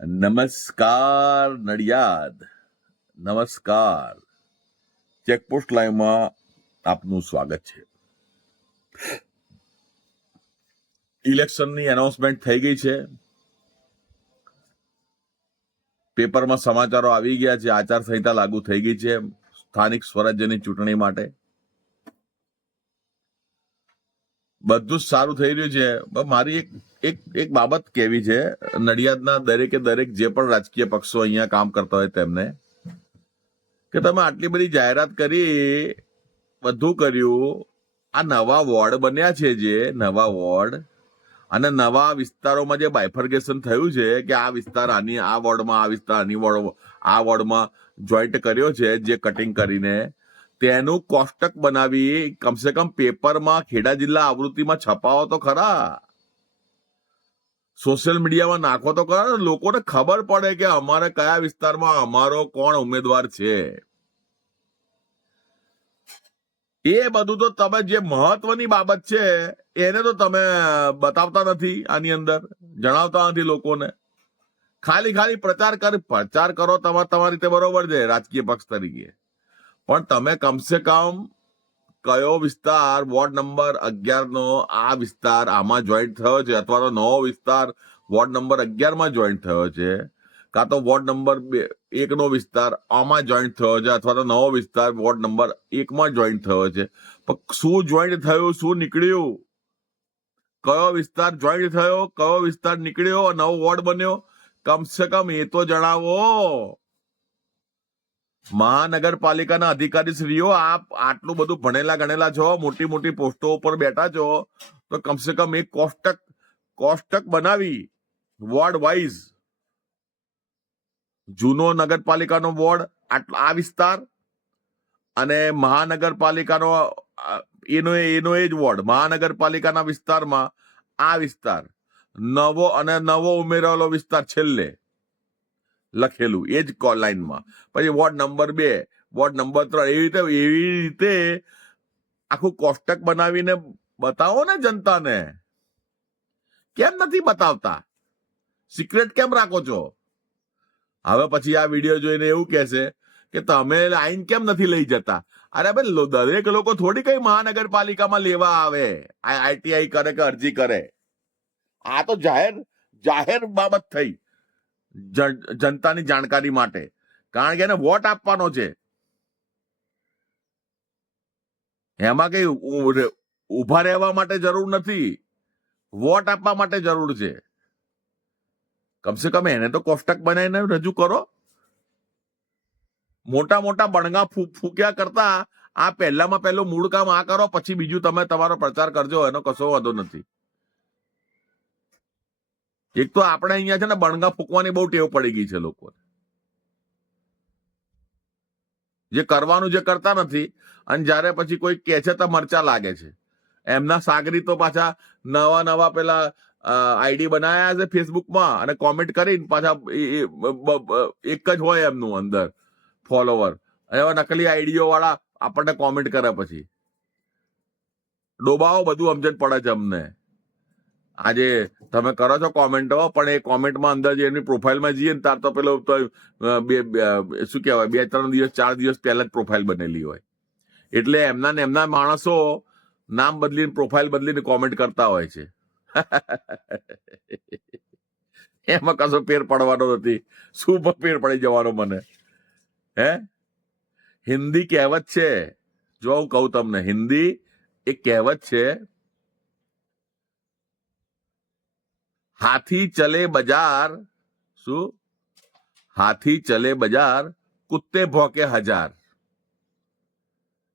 નમસ્કાર નડિયાદ, નમસ્કાર. ચેકપોસ્ટ લાઈવમાં આપનું સ્વાગત છે. ઇલેક્શનની એનાઉન્સમેન્ટ થઈ ગઈ છે. પેપરમાં સમાચારો આવી ગયા છે. આચારસંહિતા લાગુ થઈ ગઈ છે સ્થાનિક સ્વરાજ્યની ચૂંટણી માટે. બધું જ સારું થઈ રહ્યું છે. મારી એક બાબત કહેવી છે નડિયાદના દરેકે દરેક જે પણ રાજકીય પક્ષો અહીંયા કામ કરતા હોય તેમને, કે તમે આટલી બધી જાહેરાત કરી, બધું કર્યું, આ નવા વોર્ડ બન્યા છે, જે નવા વોર્ડ અને નવા વિસ્તારોમાં જે બાયફર્ગેશન થયું છે કે આ વિસ્તાર આની આ વોર્ડમાં, આ વિસ્તાર આની વોર્ડ, આ વોર્ડમાં જોઈન્ટ કર્યો છે, જે કટિંગ કરીને તેનું કોષ્ટક બનાવી કમસે કમ પેપરમાં, ખેડા જિલ્લા આવૃત્તિમાં છપાવો તો ખરા, સોશિયલ મીડિયામાં નાખો તો ખરા, લોકોને ખબર પડે કે અમારે કયા વિસ્તારમાં અમારો કોણ ઉમેદવાર છે. એ બધું તો તમે જે મહત્વની બાબત છે એને તો તમે બતાવતા નથી, આની અંદર જણાવતા નથી લોકોને. ખાલી પ્રચાર કરો તમારી રીતે, બરોબર છે રાજકીય પક્ષ તરીકે, પણ તમે કમસે કમ કયો વિસ્તાર વોર્ડ નંબર 11 નો આ વિસ્તાર આમાં જોઈન્ટ થયો છે, અથવા તો નવો વિસ્તાર વોર્ડ નંબર 11 માં જોઈન્ટ થયો છે, કાં તો વોર્ડ નંબર 1 નો વિસ્તાર આમાં જોઈન્ટ થયો છે, અથવા તો નવો વિસ્તાર વોર્ડ નંબર 1 માં જોઈન્ટ થયો છે. પણ શું જોઈન્ટ થયું, શું નીકળ્યું, કયો વિસ્તાર જોઈન્ટ થયો, કયો વિસ્તાર નીકળ્યો, નવો વોર્ડ બન્યો, કમસે કમ એ તો જણાવો. મહાનગરપાલિકાના અધિકારી શ્રીઓ, આપ આટલું બધું ભણેલા ગણેલા છો, મોટી મોટી પોસ્ટો ઉપર બેઠા છો, તો કમસે કમ એક કોષ્ટક બનાવી વોર્ડ વાઇઝ, જૂનો નગરપાલિકાનો વોર્ડ આ વિસ્તાર અને મહાનગરપાલિકાનો એનો એ જ વોર્ડ, મહાનગરપાલિકાના વિસ્તારમાં આ વિસ્તાર, નવો ઉમેરેલો વિસ્તાર છેલ્લે લખેલું એ જ લાઈનમાં, પછી વોર્ડ નંબર 2, વોર્ડ નંબર 3, એવી રીતે આખું કોષ્ટક બનાવીને બતાવો ને જનતાને. કેમ નથી બતાવતા? સિક્રેટ કેમ રાખો છો? હવે પછી આ વિડીયો જોઈને એવું કહેશે કે તમે લાઈન કેમ નથી લઈ જતા. અરે ભાઈ, દરેક લોકો થોડી કઈ મહાનગરપાલિકામાં લેવા આવે, આઈટીઆઈ કરે કે અરજી કરે. આ તો જાહેર બાબત થઈ, જનતાની જાણકારી માટે, કારણ કે એને વોટ આપવાનો છે. એમાં કઈ ઉભા રહેવા માટે જરૂર નથી, વોટ આપવા માટે જરૂર છે. કમસે કમ એને તો કોષ્ટક બનાવીને રજૂ કરો. મોટા મોટા બણગા ફૂક્યા કરતા આ પહેલામાં પહેલું મૂળ કામ આ કરો, પછી બીજું તમે તમારો પ્રચાર કરજો, એનો કશો વાંધો નથી. એક તો આપણે અહીંયા છે ને બણગા ફૂંકવાની બહુ ટેવ પડી ગઈ છે લોકોને, જે કરવાનું જે કરતા નથી, અને જયારે પછી કોઈ કહે છે તો મરચા લાગે છે. એમના સાગરી તો પાછા નવા પેલા આઈડી બનાયા છે ફેસબુકમાં, અને કોમેન્ટ કરીને પાછા એક જ હોય એમનું અંદર ફોલોવર, એવા નકલી આઈડીઓ વાળા આપણને કોમેન્ટ કરે. પછી ડોબાઓ બધું સમજણ પડે છે અમને. આજે તમે કરો છો કોમેન્ટો, પણ એ કોમેન્ટમાં અંદર જે એમની પ્રોફાઇલમાં જઈએ ને તાર તો પેલો શું કહેવાય, 2-3 દિવસ 4 દિવસ પહેલા જ પ્રોફાઇલ બનેલી હોય, એટલે એમના માણસો નામ બદલીને, પ્રોફાઇલ બદલીને કોમેન્ટ કરતા હોય છે. એમાં કશો ફેર પડવાનો નથી. શું ફેર પડી જવાનો મને? હિન્દી કહેવત છે, જો હું કહું તમને, હિન્દી એક કહેવત છે, હાથી ચલે બજાર, શું? હાથી ચલે બજાર, કુત્તે ભોંકે હજાર,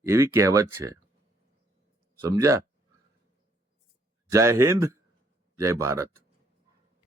એવી કહેવત છે. સમજ્યા? જય હિન્દ, જય ભારત.